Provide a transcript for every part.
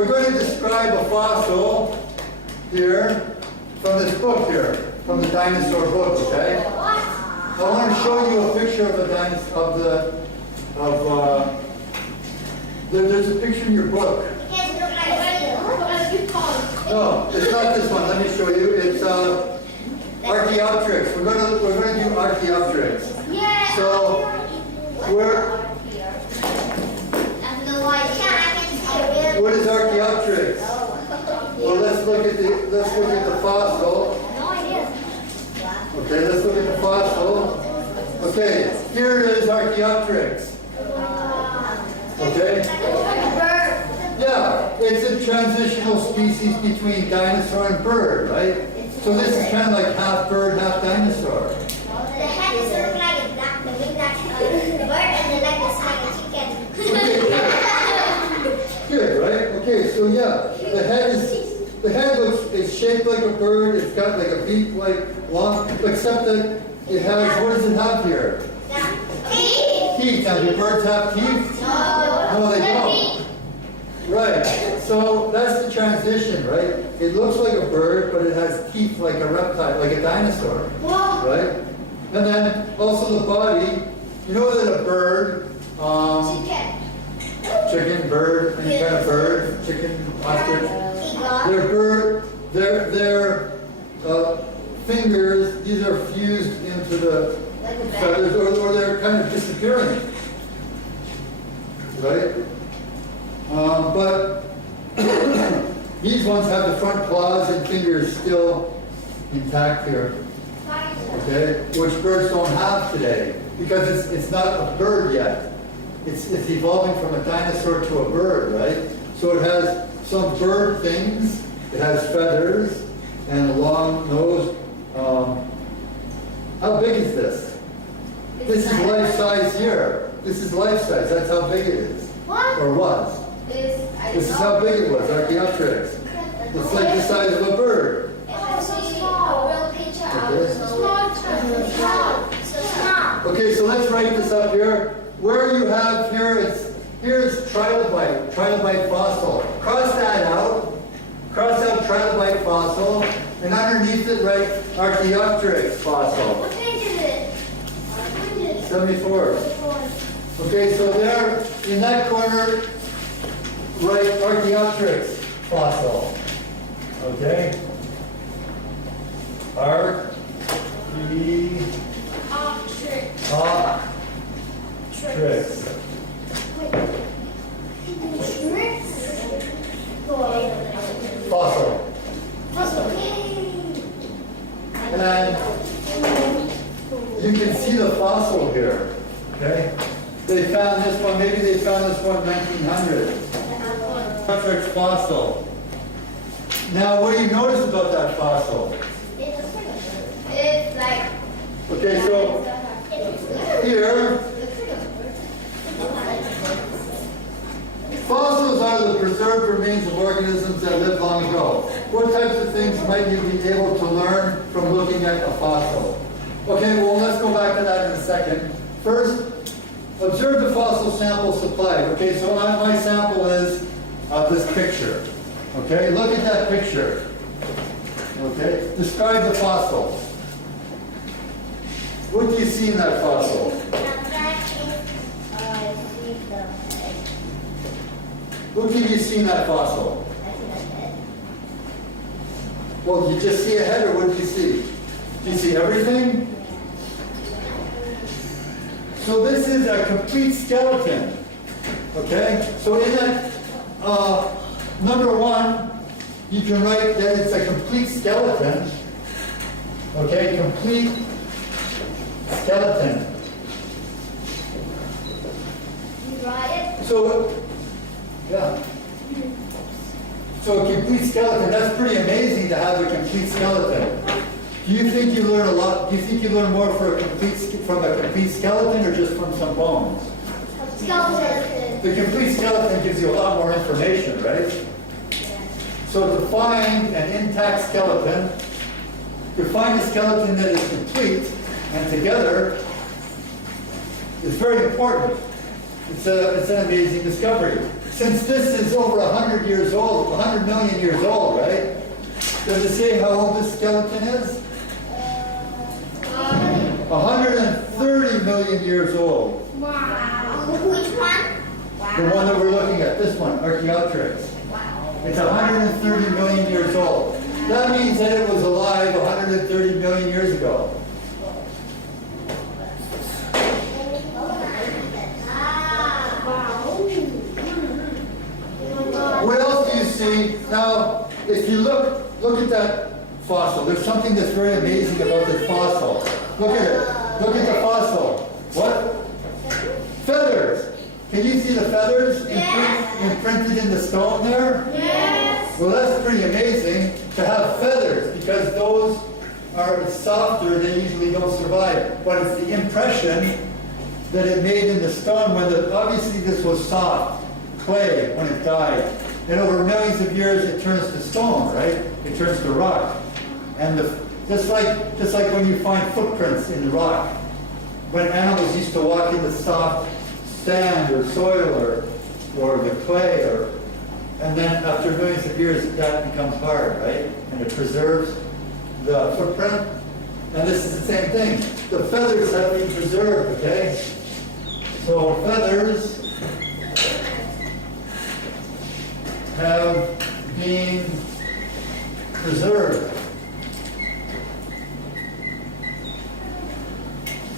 we're going to describe a fossil here from this book here, from the dinosaur book, okay? I want to show you a picture of a dinosaur, there's a picture in your book. No, it's not this one. Let me show you. It's Archeopteryx. We're going to do Archeopteryx. Yeah. So what is Archeopteryx? Well, let's look at the fossil. No idea. Okay, let's look at the fossil. Okay, here is Archeopteryx. Okay? Yeah, it's a transitional species between dinosaur and bird, right? So this is kind of like half bird, half dinosaur. The head is sort of like a black, the wing like a bird, and the leg is like a chicken. Good, right? Okay, so yeah, the head it's shaped like a bird. It's got like a beak, like long, except that it has. What does it have here? Teeth. Teeth. Now, do birds have teeth? No, they don't. Right. So that's the transition, right? It looks like a bird, but it has teeth like a reptile, like a dinosaur. Whoa. Right? And then also the body. You know that a bird, chicken, bird, any kind of bird, chicken, ostrich. Their fingers, these are fused into the feathers, or they're kind of disappearing. Right? But these ones have the front claws and fingers still intact here. Okay? Which birds don't have today, because it's not a bird yet. It's evolving from a dinosaur to a bird, right? So it has some bird things. It has feathers and a long nose. How big is this? This is life size here. This is life size. That's how big it is. What? Or was. This is how big it was, Archeopteryx. It's like the size of a bird. Okay, so let's write this up here. Where you have here's trilobite fossil. Cross that out. Cross out trilobite fossil, and underneath it write Archeopteryx fossil. What page is it? 74. Okay, so there in that corner write Archeopteryx fossil. Okay? Archeopteryx. Fossil. And you can see the fossil here. Okay? They found this one, maybe they found this one in 1900. Archeopteryx fossil. Now, what do you notice about that fossil? It's like. Okay, so here, fossils are the preserved remains of organisms that lived long ago. What types of things might you be able to learn from looking at a fossil? Okay, well, let's go back to that in a second. First, observe the fossil sample supplied. Okay, so my sample is this picture. Okay, look at that picture. Okay, describe the fossil. What do you see in that fossil? What did you see in that fossil? Well, did you just see a head, or what did you see? Did you see everything? So this is a complete skeleton. Okay? So in that, number one, you can write that it's a complete skeleton. Okay? Complete skeleton. You write it? So, yeah. So a complete skeleton, that's pretty amazing to have a complete skeleton. Do you think you learn a lot? Do you think you learn more from a complete skeleton, or just from some bones? Skeleton. The complete skeleton gives you a lot more information, right? So to find an intact skeleton, to find a skeleton that is complete and together is very important. it's an amazing discovery. Since this is over 100 years old, 100 million years old, right? Does it say how old this skeleton is? 130 million years old. Wow. Which one? The one that we're looking at, this one, Archeopteryx. Wow. It's 130 million years old. That means that it was alive 130 million years ago. What else do you see? Now, if you look at that fossil. There's something that's very amazing about this fossil. Look at it. Look at the fossil. What? Feathers. Can you see the feathers imprinted in the stone there? Yes. Well, that's pretty amazing to have feathers, because those are softer, they usually don't survive. But it's the impression that it made in the stone when obviously this was soft clay when it died. And over millions of years it turns to stone, right? It turns to rock. And just like when you find footprints in the rock, when animals used to walk in the soft sand or soil or the clay, and then after millions of years that becomes hard, right? And it preserves the footprint. And this is the same thing. The feathers have been preserved, okay? So feathers have been preserved.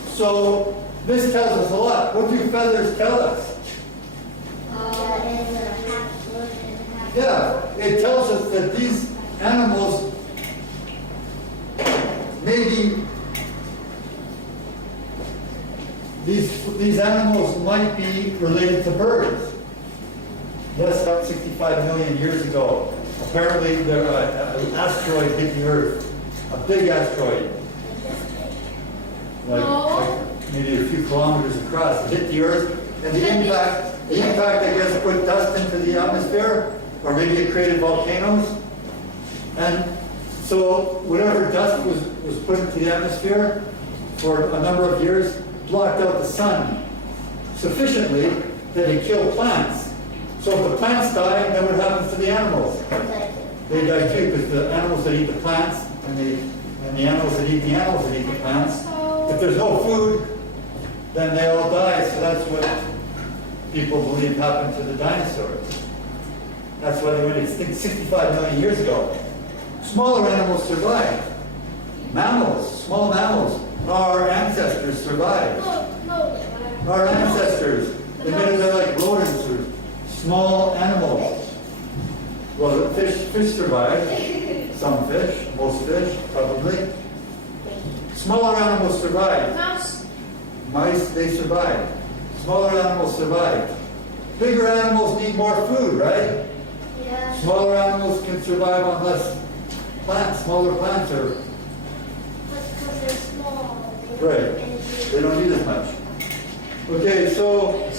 So this tells us a lot. What do feathers tell us? Yeah, it tells us that these animals maybe these animals might be related to birds. Yes, about 65 million years ago, apparently an asteroid hit the Earth, a big asteroid, like maybe a few kilometers across. It hit the Earth, and the impact, I guess, put dust into the atmosphere, or maybe it created volcanoes. And so whatever dust was put into the atmosphere for a number of years blocked out the sun sufficiently that it killed plants. So if the plants die, then what happens to the animals? They die too, because the animals that eat the plants and the animals that eat the animals that eat the plants, if there's no food, then they all die. So that's what people believe happened to the dinosaurs. That's why they went extinct 65 million years ago. Smaller animals survived. Mammals, small mammals, our ancestors survived. Our ancestors, they're like rodents or small animals. Well, fish survived. Some fish, most fish, probably. Smaller animals survived. Mice, they survived. Smaller animals survived. Bigger animals need more food, right? Yeah. Smaller animals can survive on less plants. Smaller plants are... Because they're small. Right. They don't need as much. Okay, so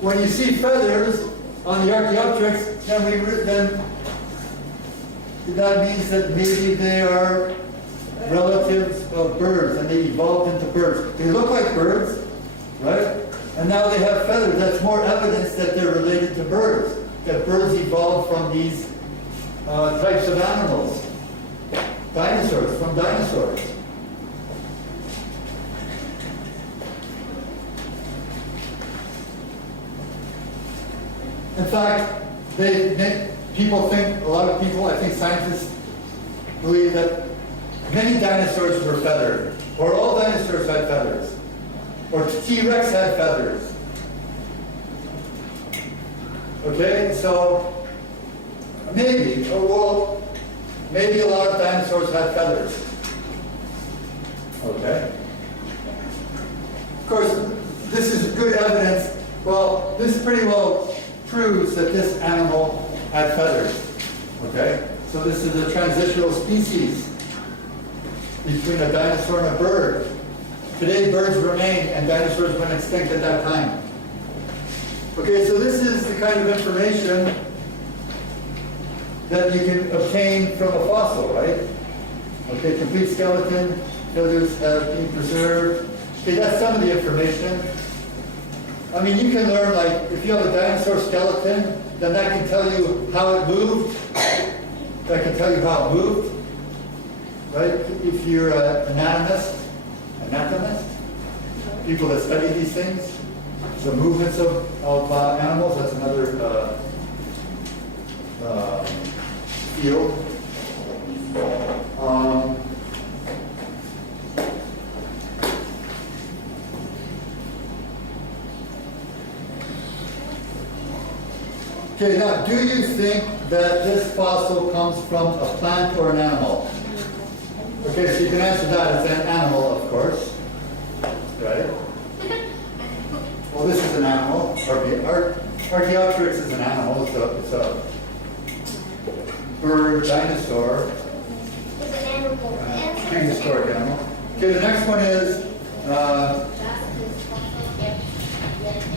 when you see feathers on the Archeopteryx, then that means that maybe they are relatives of birds, and they evolved into birds. They look like birds, right? And now they have feathers. That's more evidence that they're related to birds, that birds evolved from these types of animals. Dinosaurs, from dinosaurs. In fact, people think, a lot of people, I think scientists believe that many dinosaurs were feathered, or all dinosaurs had feathers, or T-Rex had feathers. Okay, so maybe a lot of dinosaurs had feathers. Okay. Of course, this is good evidence. Well, this pretty well proves that this animal had feathers. Okay? So this is a transitional species between a dinosaur and a bird. Today birds remain and dinosaurs went extinct at that time. Okay, so this is the kind of information that you can obtain from a fossil, right? Okay, complete skeleton, feathers have been preserved. Okay, that's some of the information. I mean, you can learn, like, if you have a dinosaur skeleton, then that can tell you how it moved. That can tell you how it moved, right? If you're an anatomist, people that study these things, the movements of animals, that's another field. Okay, now, do you think that this fossil comes from a plant or an animal? Okay, so you can answer that as an animal, of course. Right? Well, this is an animal. Archeopteryx is an animal. It's a bird, dinosaur. It's an animal. Prehistoric animal. Okay, the next one is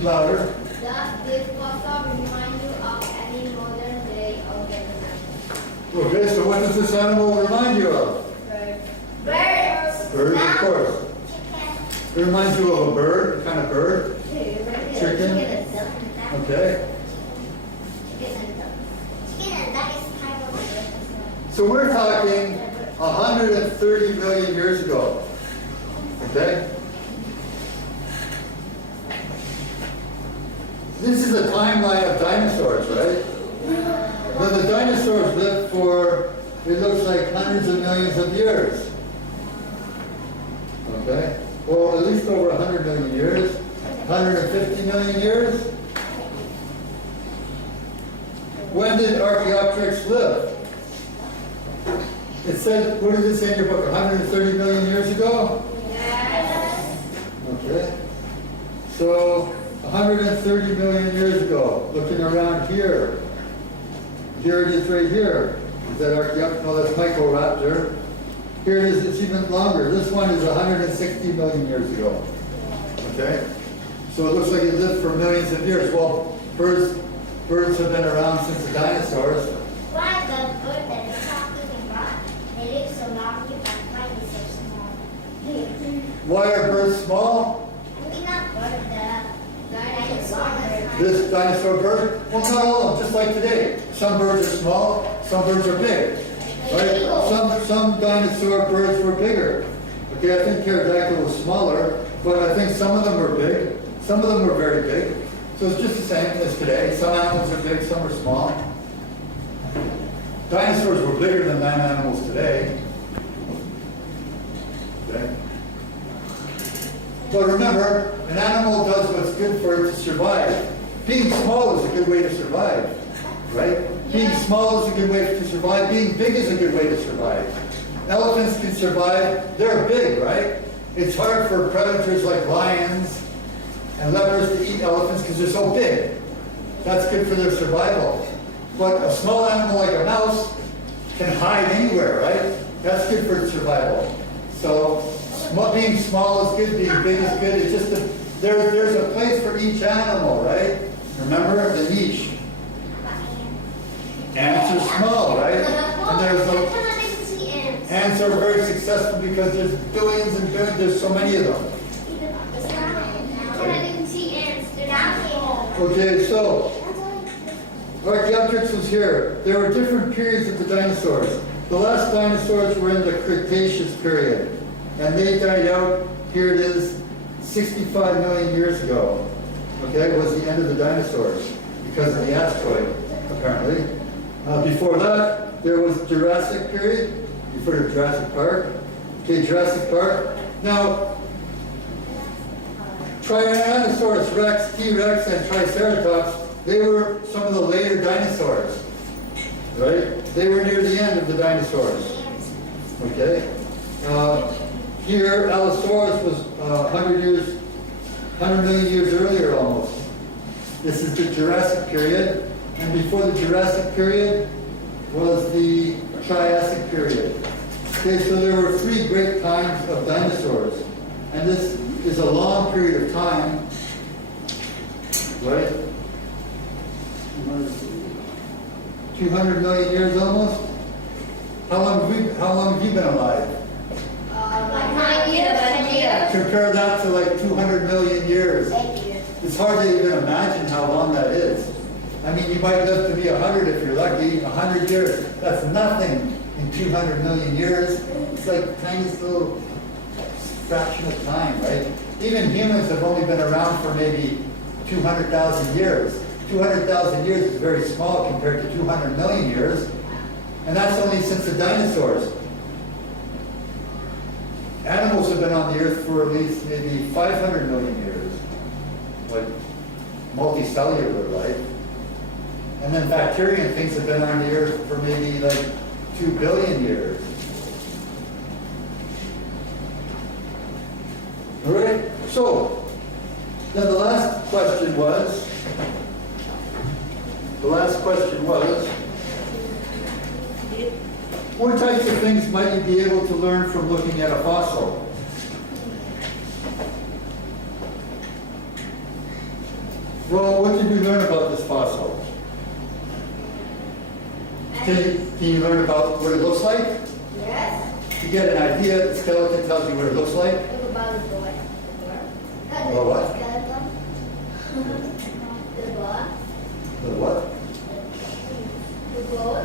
louder. Does this fossil remind you of any modern day organism? Okay, so what does this animal remind you of? Birds. Bird, of course. It reminds you of a bird, kind of bird. Chicken. Okay. So we're talking 130 million years ago. Okay? This is a timeline of dinosaurs, right? But the dinosaurs lived for, it looks like, hundreds of millions of years. Okay? Well, at least over 100 million years. 150 million years. When did Archeopteryx live? It said, what did it say in your book? 130 million years ago? Yes. Okay. So, 130 million years ago, looking around here. Here it is right here. Is that Archeopteryx? No, that's Microraptor. Here it is, it's even longer. This one is 160 million years ago. Okay? So it looks like it lived for millions of years. Well, birds have been around since the dinosaurs. Why the bird that you're talking about? They live so long, you can find it so small. Why are birds small? I mean, not bird, the dinosaur. This dinosaur bird? Well, not all of them, just like today. Some birds are small, some birds are big. Right? Some dinosaur birds were bigger. Okay, I think pterodactyl was smaller, but I think some of them were big. Some of them were very big. So it's just the same as today. Some animals are big, some are small. Dinosaurs were bigger than land animals today. Okay. But remember, an animal does what's good for it to survive. Being small is a good way to survive, right? Being small is a good way to survive. Being big is a good way to survive. Elephants can survive. They're big, right? It's hard for predators like lions and leopards to eat elephants because they're so big. That's good for their survival. But a small animal like a mouse can hide anywhere, right? That's good for its survival. So being small is good, being big is good. It's just that there's a place for each animal, right? Remember the niche. Ants are small, right? And ants are very successful because there's billions and billions, there's so many of them. Okay, so Archeopteryx was here. There were different periods of the dinosaurs. The last dinosaurs were in the Cretaceous period, and they died out, here it is, 65 million years ago. Okay, it was the end of the dinosaurs because of the asteroid, apparently. Before that, there was Jurassic period. You've heard of Jurassic Park? Okay, Jurassic Park. Now, Tyrannosaurus Rex, T-Rex, and Triceratops, they were some of the later dinosaurs, right? They were near the end of the dinosaurs, okay? Here, Allosaurus was 100 million years earlier almost. This is the Jurassic period, and before the Jurassic period was the Triassic period. Okay, so there were 3 great times of dinosaurs, and this is a long period of time, right? 200 million years almost. How long have you been alive? Like 9 years. Compare that to like 200 million years. 8 years. It's hard to even imagine how long that is. I mean, you might live to be 100 if you're lucky, 100 years. That's nothing in 200 million years. It's like the tiniest little fraction of time, right? Even humans have only been around for maybe 200,000 years. 200,000 years is very small compared to 200 million years. And that's only since the dinosaurs. Animals have been on the earth for at least maybe 500 million years, like multicellular life. And then bacteria and things have been on the earth for maybe like 2 billion years. All right, so then the last question was, what types of things might you be able to learn from looking at a fossil? Well, what did you learn about this fossil? Can you learn about what it looks like? Yes. You get an idea, the skeleton tells you what it looks like? What about the boy? Or what? The boy? The what? The boy?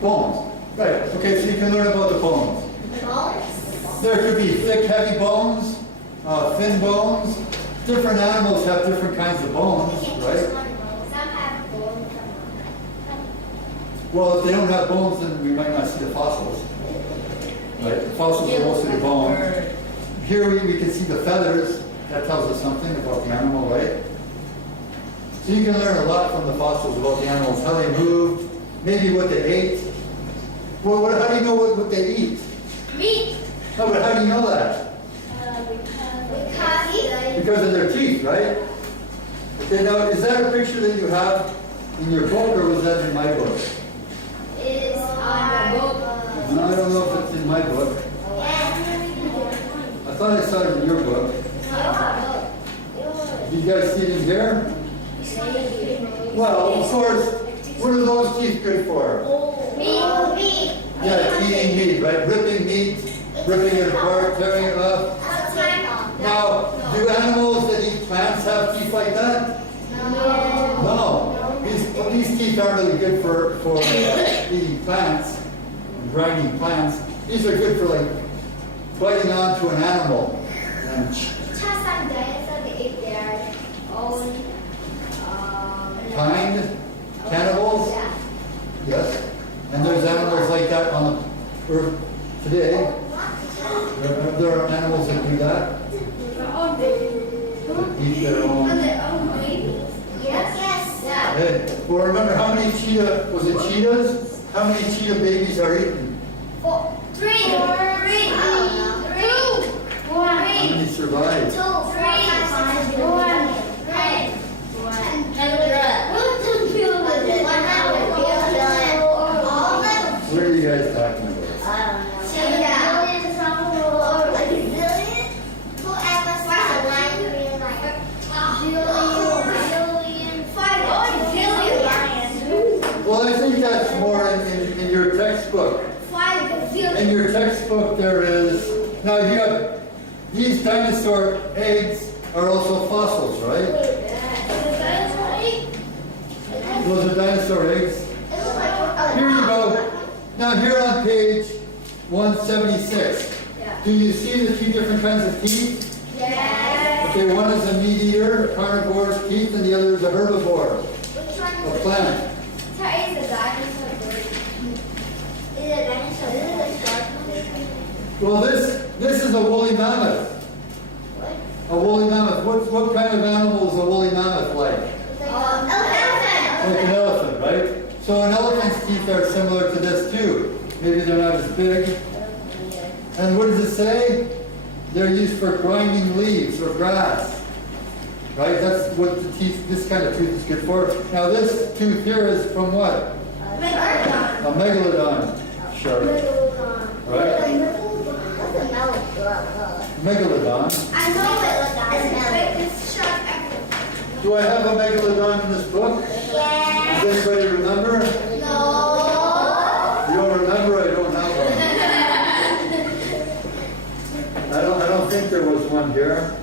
Bones. Right, okay, so you can learn about the bones. Bones? There could be thick, heavy bones, thin bones. Different animals have different kinds of bones, right? Some have bones, some don't. Well, if they don't have bones, then we might not see the fossils. Right? The fossils are mostly the bone. Here we can see the feathers. That tells us something about the animal, right? So you can learn a lot from the fossils about the animals, how they moved, maybe what they ate. Well, how do you know what they eat? Meat. No, but how do you know that? Because of their teeth, right? Okay, now, is that a picture that you have in your book, or was that in my book? It's on the book. No, I don't know if it's in my book. I thought I saw it in your book. Did you guys see it in here? Well, of course, what are those teeth good for? Meat. Yeah, eating meat, right? Ripping meat, ripping it apart, tearing it up. Now, do animals that eat plants have teeth like that? No. These teeth aren't really good for eating plants, grinding plants. These are good for like biting onto an animal. And Some dinosaurs, they eat their own kind, cannibals. Yeah. Yes. And there's animals like that on the earth today. There are animals that do that. Eat their own. Yes. Hey, well, remember how many was it cheetahs? How many cheetah babies are eaten? Three. How many survive? What are you guys talking about? Well, I think that's more in your textbook. In your textbook there is, now you have, these dinosaur eggs are also fossils, right? Those are dinosaur eggs. Here you go. Now here on page 176, do you see the two different kinds of teeth? Okay, one is a meat eater, a carnivore's teeth, and the other is a herbivore, a plant. Well, this is a woolly mammoth. A woolly mammoth. What kind of animal is a woolly mammoth like? Like an elephant, right? So an elephant's teeth are similar to this too. Maybe they're not as big. And what does it say? They're used for grinding leaves or grass. Right? That's what the teeth, this kind of tooth is good for. Now this tooth here is from what? A megalodon shark. Right? Megalodon. I know it's shark. Do I have a megalodon in this book? Yeah. Does anybody remember? No. You don't remember? I don't have one. I don't think there was one here.